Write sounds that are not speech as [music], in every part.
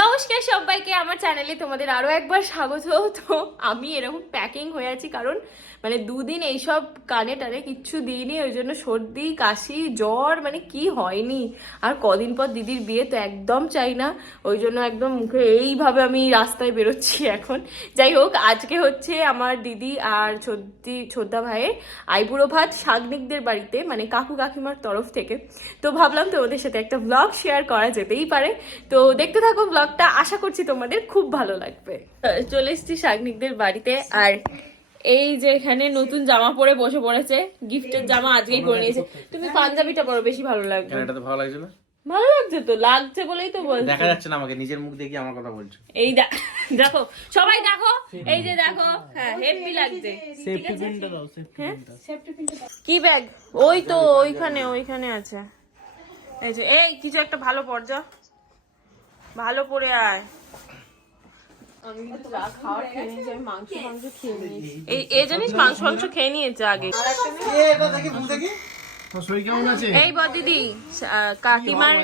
নমস্কার সবাইকে, আমার চ্যানেলে তোমাদের আরও একবার স্বাগত। তো আমি এরকম প্যাকিং হয়ে আছি কারণ মানে দুদিন এইসব কানে টানে কিচ্ছু দিইনি, ওই জন্য সর্দি, কাশি, জ্বর মানে কি হয়নি। আর কদিন পর দিদির বিয়ে তো একদম চাই না, ওই জন্য একদম মুখে এইভাবে আমি রাস্তায় বেরোচ্ছি এখন। যাই হোক, আজকে হচ্ছে আমার দিদি আর ছোদ্দি ছোদ্দা ভাইয়ের আইবুড়ো ভাত শাগনিকদের বাড়িতে মানে কাকু কাকিমার তরফ থেকে। তো ভাবলাম তোমাদের সাথে একটা ব্লগ শেয়ার করা যেতেই পারে। তো দেখতে থাকো ব্লগটা আশা করছি তোমাদের খুব ভালো লাগবে। চলে এসেছি শাগনিকদের বাড়িতে, আর এই যে এখানে নতুন জামা পরে বসে পড়েছে গিফটের জামা আজকেই পরে নিয়েছে। তুমি পাঞ্জাবিটা পরো বেশি ভালো লাগবে এটা তো ভালো লাগছে না? ভালো লাগছে তো লাগছে বলেই তো বলছি। দেখা যাচ্ছে না আমাকে নিজের মুখ দেখি আমার কথা বলছো। এই [laughs] দেখো সবাই দেখো এই যে দেখো হ্যাঁ হেভি লাগছে। হ্যাঁ? কি ব্যাগ? ওই তো ওইখানে ওইখানে আছে। এই যে এই কিছু একটা ভালো পর্যা ভালো পরে আয়। এই জানিস মাংস মাংস খেয়ে নিয়েছে আগে এই বদিদি আহ, কাকিমার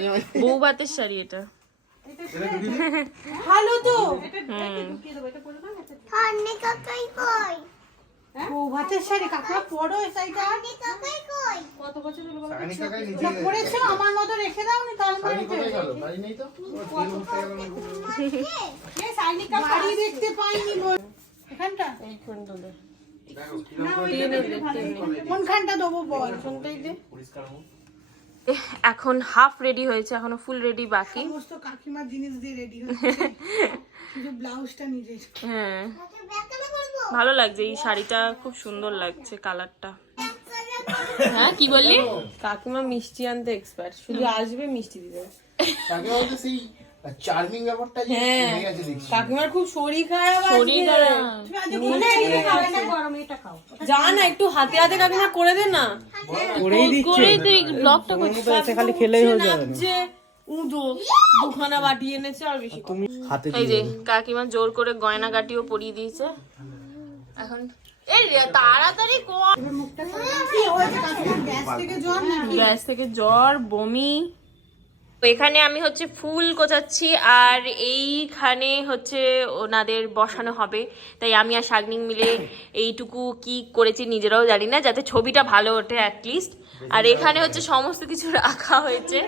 বউ ভাতের শাড়ি এটা ভালো তো ঠান্ডি কাকাই কই এটা আমার মতো রেখে দাও নি তার বাড়িতে বাড়ি দেখতে পাইনি বল। এখানটা? কোনখানটা দেবো বল। এখন হাফ রেডি হয়েছে এখনও ফুল রেডি বাকি। সমস্ত কাকিমার জিনিস দিয়ে রেডি [laughs] ব্লাউজটা নিজের। হ্যাঁ। করব? ভালো লাগছে এই শাড়িটা খুব সুন্দর লাগছে কালারটা। হ্যাঁ কি বললি? কাকিমা মিষ্টি আনতে এক্সপার্ট শুধু আসবে মিষ্টি বলতে সেই চার্মিং ব্যাপারটা যে হ্যাঁ। গেছে দেখছি। কাকিমার খুব শরীর খারাপ শরীর। খারাপ। যা না একটু হাতে হাতে কাকিমা করে দে না। করে তুই ব্লগটা করছিস। খালি খেলেই হয়ে যাবে উদো দুখানা বাটি এনেছে আর বেশি হাতে এই যে কাকিমা জোর করে গয়না গাটিও পরিয়ে দিয়েছে। এখন এই রে, তাড়াতাড়ি কর। কি হয়েছে? কাকিমার গ্যাস থেকে গ্যাস থেকে জ্বর বমি। তো এখানে আমি হচ্ছে ফুল কোচাচ্ছি আর এইখানে হচ্ছে ওনাদের বসানো হবে। তাই আমি আর শাগনিং মিলে এইটুকু কি করেছি নিজেরাও জানি না যাতে ছবিটা ভালো ওঠে অ্যাটলিস্ট আর এখানে হচ্ছে সমস্ত কিছু রাখা হয়েছে।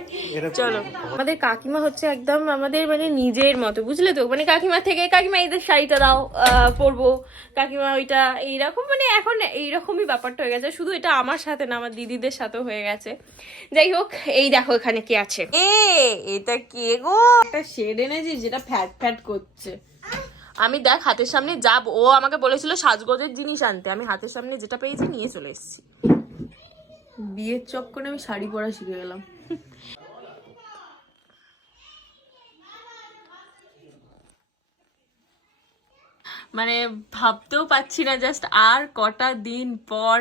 চলো। আমাদের কাকিমা হচ্ছে একদম আমাদের মানে নিজের মতো বুঝলে তো? মানে কাকিমা থেকে কাকিমা এদের শাড়িটা দাও আহ, পরবো। কাকিমা ওইটা এইরকম মানে এখন এইরকমই ব্যাপারটা হয়ে গেছে। শুধু এটা আমার সাথে না আমার দিদিদের সাথেও হয়ে গেছে। যাই হোক এই দেখো এখানে কি আছে। এ এটা কে গো? একটা শেড এনেছি যেটা ফ্যাট ফ্যাট করছে। আমি দেখ হাতের সামনে যাব। ও আমাকে বলেছিল সাজগোজের জিনিস আনতে। আমি হাতের সামনে যেটা পেয়েছি নিয়ে চলে এসেছি। বিয়ের চক্করে আমি শাড়ি পরা শিখে গেলাম। মানে ভাবতেও পাচ্ছি না জাস্ট আর কটা দিন পর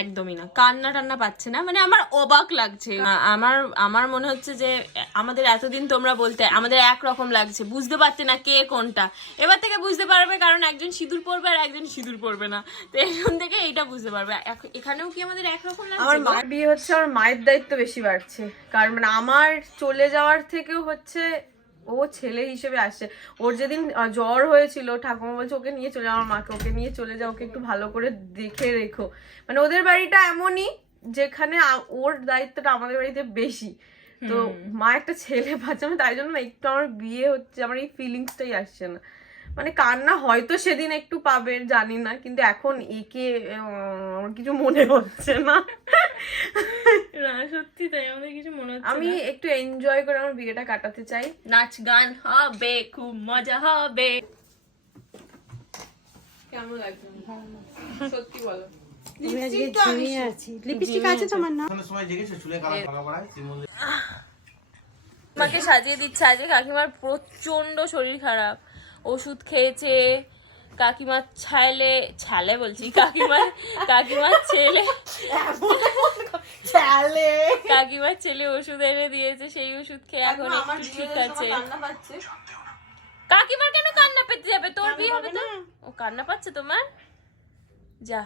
একদমই না। কান্না টান্না পাচ্ছে না। মানে আমার অবাক লাগছে। আমার আমার মনে হচ্ছে যে আমাদের এতদিন তোমরা বলতে আমাদের একরকম লাগছে। বুঝতে পারতে না কে কোনটা। এবার থেকে বুঝতে পারবে কারণ একজন সিঁদুর পরবে আর একজন সিঁদুর পরবে না। তো এখন থেকে এইটা বুঝতে পারবে। এখানেও কি আমাদের একরকম লাগছে? আমার? মার বিয়ে হচ্ছে আমার মায়ের দায়িত্ব বেশি বাড়ছে। কারণ মানে আমার চলে যাওয়ার থেকেও হচ্ছে ও ছেলে হিসেবে আসছে। ওর যেদিন জ্বর হয়েছিল ঠাকুমা বলছে ওকে নিয়ে চলে যাও আমার মাকে ওকে নিয়ে চলে যাও ওকে একটু ভালো করে দেখে রেখো। মানে ওদের বাড়িটা এমনই যেখানে ওর দায়িত্বটা আমাদের বাড়িতে বেশি। তো মা একটা ছেলে পাচ্ছে আমি তাই জন্য না একটু আমার বিয়ে হচ্ছে আমার এই ফিলিংসটাই আসছে না। মানে কান্না হয়তো সেদিন একটু পাবে জানি না কিন্তু এখন একে আমার কিছু মনে হচ্ছে না। সত্যি তাই আমাদের কিছু মনে হচ্ছে আমি একটু এনজয় করে আমার বিয়েটা কাটাতে চাই। নাচ গান হবে খুব মজা হবে। কেমন লাগছে? সত্যি বলো। আমাকে সাজিয়ে দিচ্ছে আজকে কাকিমার প্রচণ্ড শরীর খারাপ। ওষুধ খেয়েছে কাকিমার ছালে ছালে বলছি কাকিমার কাকিমার ছেলে চালে কাকিমার ছেলে ওষুধ এনে দিয়েছে সেই ওষুধ খেয়ে এখন একটু ঠিক আছে। কাকিমার কেন কান্না পেতে যাবে? তোর বিয়ে হবে তো? ও কান্না পাচ্ছে তোমার? যা।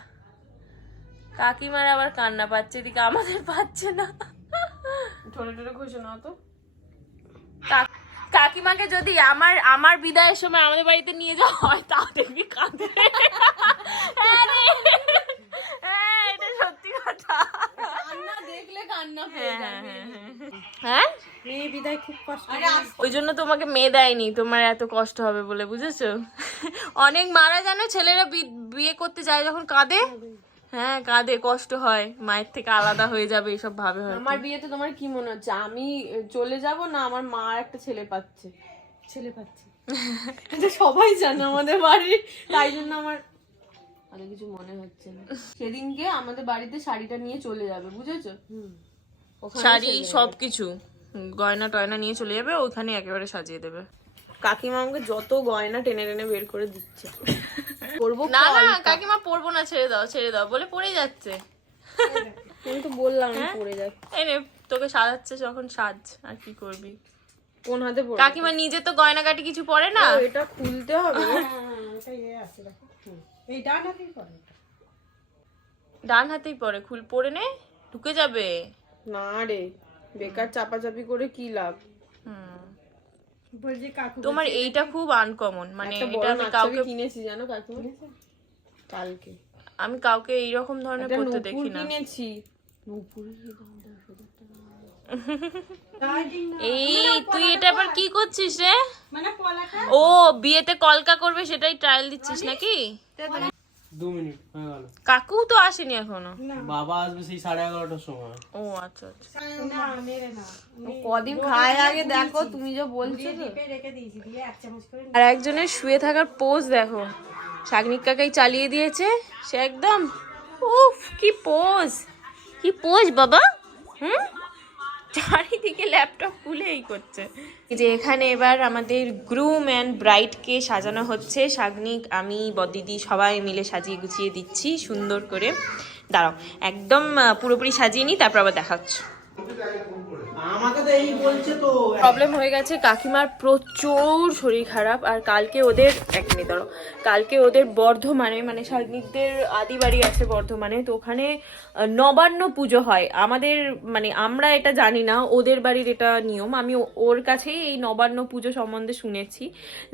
কাকিমার আবার কান্না পাচ্ছে এদিকে আমাদের পাচ্ছে না। ঠোঁটে ঠোঁটে ঘষে নাও তো। কাকিমাকে যদি আমার আমার বিদায়ের সময় আমাদের বাড়িতে নিয়ে যাওয়া হয় তাও দেখবি কাঁদে হ্যাঁ রে। হ্যাঁ, এটা সত্যি কথা কান্না দেখলে কান্না হ্যাঁ হ্যাঁ হ্যাঁ, হ্যাঁ বিদায় খুব কষ্ট ওই জন্য তোমাকে মেয়ে দেয়নি তোমার এত কষ্ট হবে বলে বুঝেছ? [laughs] অনেক মারা জানো ছেলেরা বিয়ে করতে যায় যখন কাঁদে? হ্যাঁ কাঁদে কষ্ট হয় মায়ের থেকে আলাদা হয়ে যাবে এইসব ভাবে হয়। আমার বিয়েতে তোমার কি মনে হচ্ছে? আমি চলে যাব না আমার মা আর একটা ছেলে পাচ্ছে? ছেলে পাচ্ছে। [laughs] এটা সবাই জানে আমাদের বাড়ির তাই জন্য আমার আর কিছু মনে হচ্ছে না। সেদিনকে আমাদের বাড়িতে শাড়িটা নিয়ে চলে যাবে বুঝেছ? শাড়ি সবকিছু। গয়না টয়না নিয়ে চলে যাবে ওইখানে একেবারে সাজিয়ে দেবে। কাকিমা আমাকে যত গয়না টেনে টেনে বের করে দিচ্ছে। [laughs] করব না না কাকিমা পরবো না ছেড়ে দাও ছেড়ে দাও বলে পড়ে যাচ্ছে। আমি তো বললাম হ্যাঁ? পরে যাচ্ছি। এই নে তোকে সাজাচ্ছে যখন সাজ আর কি করবি? কোন হাতে পরে কাকিমা নিজে তো গয়নাগাটি কিছু পরে না? এটা খুলতে হবে। হ্যাঁ হুম। এই ডান হাতেই করে ডান হাতেই পরে খুল পরে নে ঢুকে যাবে। না রে বেকার চাপাচাপি করে কি লাভ? বলছি কাকু তোমার এইটা খুব আনকমন মানে এটা আমি কাউকে কিনেছি জানো কাকিমা কালকে। আমি কাউকে এইরকম ধরনের পড়তে দেখি না। কিনেছি? [laughs] এই তুই এটা আবার কি করছিস রে? মানে ও বিয়েতে কলকা করবে সেটাই ট্রায়াল দিচ্ছিস নাকি? দু মিনিট হয়ে গেল। কাকু তো আসেনি এখনও? বাবা আসবে সেই সাড়ে এগারোটার সময়। ও আচ্ছা আচ্ছা। কদিন খায় আগে দেখো তুমি যা বলছো আর একজনের শুয়ে থাকার পোজ দেখো। শাগনিক কাকাই চালিয়ে দিয়েছে সে একদম উফ কি পোজ। কি পোজ বাবা? হুম? চারিদিকে ল্যাপটপ খুলে এই করছে যে এখানে এবার আমাদের গ্রুম অ্যান্ড ব্রাইটকে সাজানো হচ্ছে। শাগনিক আমি বদিদি সবাই মিলে সাজিয়ে গুছিয়ে দিচ্ছি, সুন্দর করে। দাঁড়াও, একদম পুরোপুরি সাজিয়ে নিই, তারপর আবার দেখা হচ্ছে প্রবলেম হয়ে গেছে, কাকিমার প্রচুর শরীর খারাপ আর কালকে ওদের, এক মিনিট দাঁড়াও, কালকে ওদের বর্ধমানে মানে শাগনিকদের আদি বাড়ি আছে বর্ধমানে, তো ওখানে নবান্ন পুজো হয়। আমাদের মানে আমরা এটা জানি না, ওদের বাড়ির এটা নিয়ম। আমি ওর কাছেই এই নবান্ন পুজো সম্বন্ধে শুনেছি,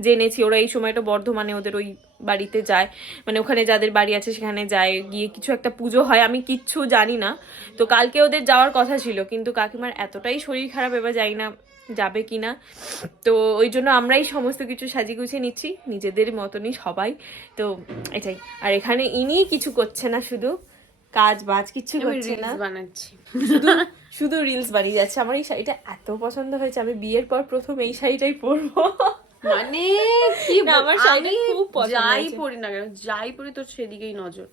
জেনেছি। ওরা এই সময়টা বর্ধমানে ওদের ওই বাড়িতে যায়। মানে ওখানে যাদের বাড়ি আছে সেখানে যায় গিয়ে কিছু একটা পুজো হয় আমি কিচ্ছু জানি না। তো কালকে ওদের যাওয়ার কথা ছিল কিন্তু কাকিমার এতটাই শরীর খারাপ এবার জানি না যাবে কি না তো ওই জন্য আমরাই সমস্ত কিছু সাজিয়ে গুছিয়ে নিচ্ছি নিজেদের মতনই সবাই। তো এটাই। আর এখানে ইনি কিছু করছে না শুধু কাজ বাজ কিচ্ছু করছে না। বানাচ্ছি। শুধু [laughs] রিলস বানিয়ে যাচ্ছে। আমার এই শাড়িটা এত পছন্দ হয়েছে আমি বিয়ের পর প্রথম এই শাড়িটাই পরবো। মানে কি আমার শাড়ি খুব পছন্দ যাই। পড়ি না কেন যাই পড়ি তোর সেদিকেই নজর।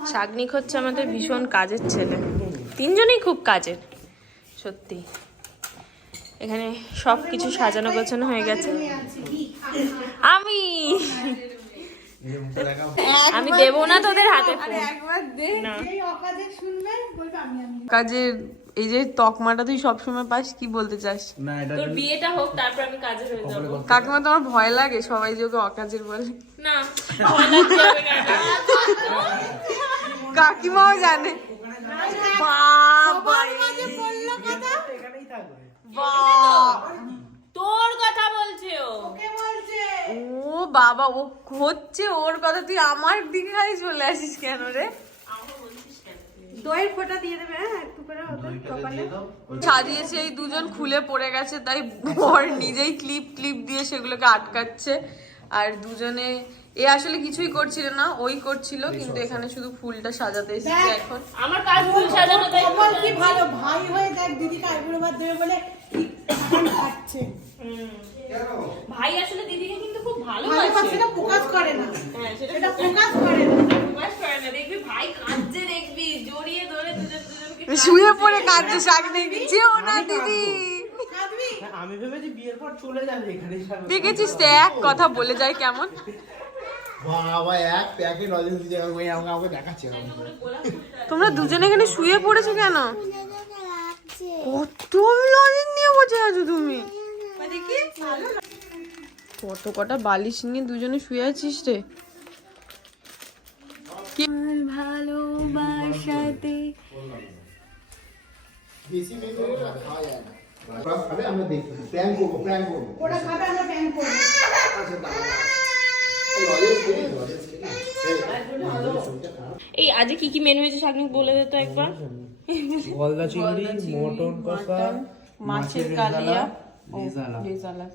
শাগনিক হচ্ছে আমাদের ভীষণ কাজের ছেলে। তিনজনেই খুব কাজের সত্যি। এখানে সব কিছু সাজানো গোছানো হয়ে গেছে। আমি! আমি দেবো না তোদের হাতে কাজের এই যে তকমাটা তুই সবসময় পাস কি বলতে চাস? তোর বিয়েটা হোক তারপর আমি কাজের হয়ে যাব। কাকিমা তোমার ভয় লাগে সবাই যে ওকে অকাজের বলে। না? কাকিমাও জানে। বাবা তোর কথা বলছে ও ও বাবা ও হচ্ছে ওর কথা তুই আমার দিকে খালি চলে আসিস কেন রে? দইয়ের ফোঁটা দিয়ে দেবে হ্যাঁ একটু করে কপালে। সাজিয়েছে এই দুজন খুলে পড়ে গেছে তাই ওর নিজেই ক্লিপ ক্লিপ দিয়ে সেগুলোকে আটকাচ্ছে। আর দুজনে এ আসলে কিছুই করছিল না ওই করছিল কিন্তু এখানে শুধু ফুলটা সাজাতে এসেছে এখন। আমার কাজ ফুল সাজানো তাই কপাল কি ভালো ভাই হয়ে দেখ দিদিকে আইবুড়ো ভাত দেবে বলে কি এখন খাচ্ছে ভাই আসলে দিদিকে কিন্তু খুব না করে না। হ্যাঁ সেটা করে না। প্রকাশ করে না দেখবি ভাই কাঁদছে দেখবি জড়িয়ে ধরে দুজন দুজনকে শুয়ে পড়ে কাঁদছে শাক যেও না দিদি। আমি ভেবেছি বিয়ের পর চলে যাবে এখানে দেখেছিস তো এক কথা বলে যায় কেমন? বাবা এক প্যাকে নজর দিতে ওই আমাকে আমাকে দেখাচ্ছে তোমরা দুজনে এখানে শুয়ে পড়েছো কেন? লাগছে। কত লজিক নিয়ে বসে আছো তুমি? কত কটা বালিশ নিয়ে দুজনে শুয়ে আছিস রে? কি ভালোবাসাতে বেশি মেঘ খাওয়া যায় না। খাবে আমরা দেখি। প্র্যাঙ্ক করব প্র্যাঙ্ক করব। ওরা খাবে আমরা প্যান করব। আচ্ছা এই আজকে কি কি মেনু হয়েছে শাকনিক বলে দে তো একবার। গলদা চিংড়ি মটন কষা মাছের কালিয়া। রেজালা রেজালা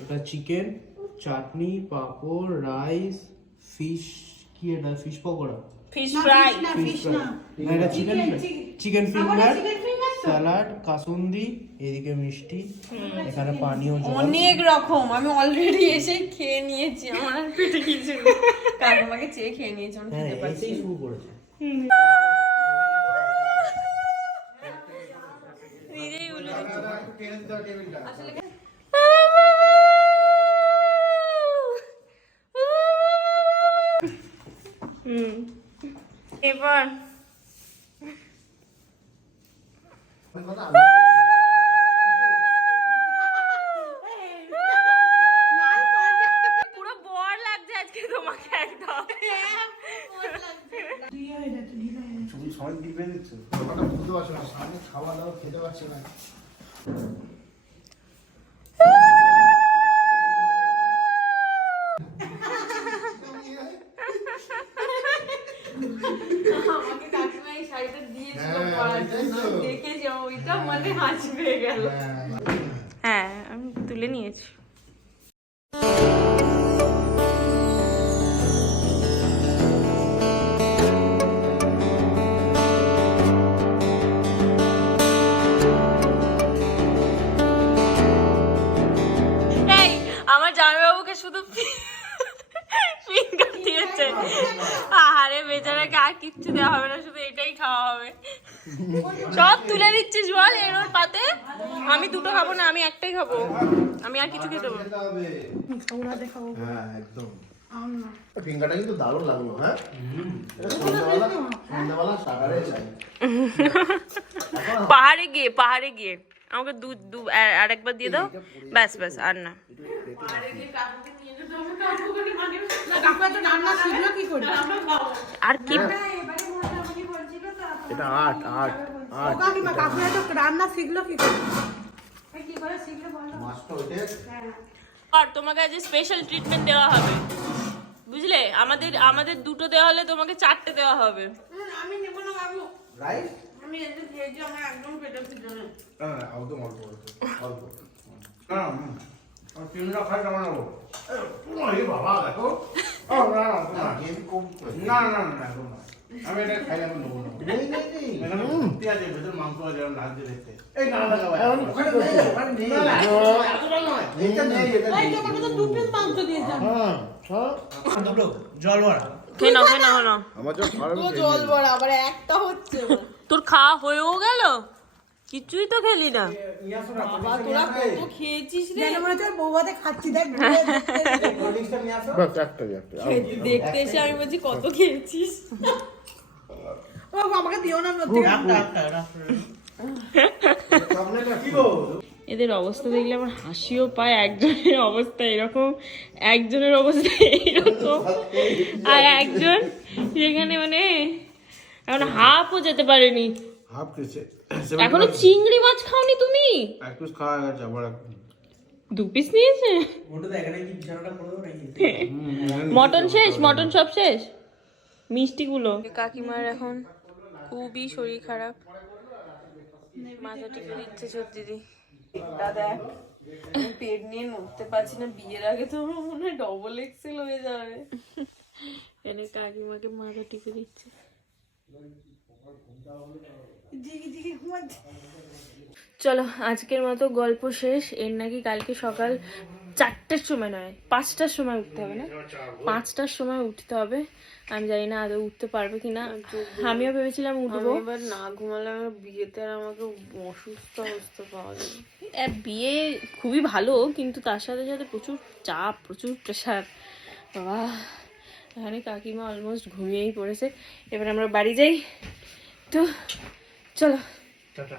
এটা chicken chutney papad rice fish কি এটা ফিশ পকোড়া ফিশ ফ্রাই না ফিশ না এটা chicken chicken finger salad kasundi এদিকে মিষ্টি এখানে পানীয় জল। অনেক রকম। আমি অলরেডি এসে খেয়ে নিয়েছি। আমার পেটে কিছু নেই। কাকিমাকে চেয়ে খেয়ে নিয়েছি হ্যাঁ খেতে পাচ্ছি এসেই শুরু করেছে নিজেই উল্টো হুম। এবার। পুরো বর লাগছে আজকে তোমাকে একদম। তুমি সবাই দিবে বুঝতে পারছ না সামনে খাওয়া দাওয়া খেতে পারছে না। আমাকে কাকিমা এই শাড়িটা দিয়েছিল হ্যাঁ, পরার এটাই জন্য। তো। দেখেছি আমার ওইটা মানে হাসি পেয়ে গেল হ্যাঁ হ্যাঁ আমি তুলে নিয়েছি আমি দুটো খাব না আমি একটাই খাব। আমি আর কিছু খেতে পারব না। ওরা দেখাবো হ্যাঁ একদম। ফিঙ্গারটা কিন্তু দারুণ লাগল হ্যাঁ? পাহাড়ে গিয়ে পাহাড়ে গিয়ে। আমাকে দু দু আর- আরেকবার দিয়ে দাও। ব্যাস ব্যাস আর না। না কাকু রান্না শিখলো কি আর কি? এটা আট আট আট কাকিমা এত রান্না শিখলো কি করে? আর তোমাকে আজ স্পেশাল ট্রিটমেন্ট দেওয়া হবে বুঝলে আমাদের আমাদের দুটো দেওয়া হলে তোমাকে চারটে দেওয়া হবে আমি নেব না কাকু রাইস আমি এতে খেয়েছি আমার একদম পেটে খিদে না না একদম অল্প অল্প অল্প না তিনটা খাই কেমন হব এই বাবা দেখো না না না না না না না আমি এটা খাই আমি নেব না নেই নেই নেই এখানে ভর্তি আছে ভেতর মাংস আছে এরকম লাগছে দেখতে এই না না না ওখানে ওখানে নেই এতটা নয়। এটা নেই এটা নেই। তোমাকে তো দু পিস মাংস দিয়েছে হ্যাঁ দুটো। জল ভরা খেয়ে নাও খেয়ে নাও নাও। আমার যা জল ভরা আবার একটা হচ্ছে। তোর খাওয়া হয়েও গেল? কিছুই তো খেলি না। তোরা কত খেয়েছিস রে? যেন বৌভাতে খাচ্ছি দেখ দেখতে এসে আমি বলছি কত খেয়েছিস। ও আমাকে দিও না এদের অবস্থা দেখলে আমার হাসিও পায় একজনের অবস্থা এরকম একজনের অবস্থা এরকম। আর একজন যেখানে মানে এখন হাফও যেতে পারেনি। হাফ খেয়েছে। এখনও চিংড়ি মাছ খাওনি তুমি? এক পিস খাওয়া গেছে আবার দু পিস নিয়েছে? এখানে মটন শেষ মটন সব শেষ? মিষ্টিগুলো? কাকিমার এখন খুবই শরীর খারাপ। মাথা টিপে দিচ্ছে সত্যি দিদি দাদা আমি পেট নিয়ে নড়তে পারছি না বিয়ের আগে তো আমার মনে হয় ডবল এক্সেল হয়ে যাবে। এনে কাকিমাকে মাথা টিপে দিচ্ছে। জিগি জিগি ঘুমাচ্ছে। চলো আজকের মতো গল্প শেষ। এর নাকি কালকে সকাল চারটের সময় নয় পাঁচটার সময় উঠতে হবে না। পাঁচটার সময় উঠতে হবে। আমি জানি না আদৌ উঠতে পারবে কিনা। আমিও ভেবেছিলাম উঠবো। এবার না ঘুমালে আমার বিয়েতে আর আমাকে অসুস্থ অবস্থা পাওয়া যাবে। বিয়ে খুবই ভালো কিন্তু তার সাথে সাথে প্রচুর চাপ প্রচুর প্রেশার বাবা এখানে কাকিমা অলমোস্ট ঘুমিয়েই পড়েছে। এবার আমরা বাড়ি যাই। তো চলো। দাঁড়া।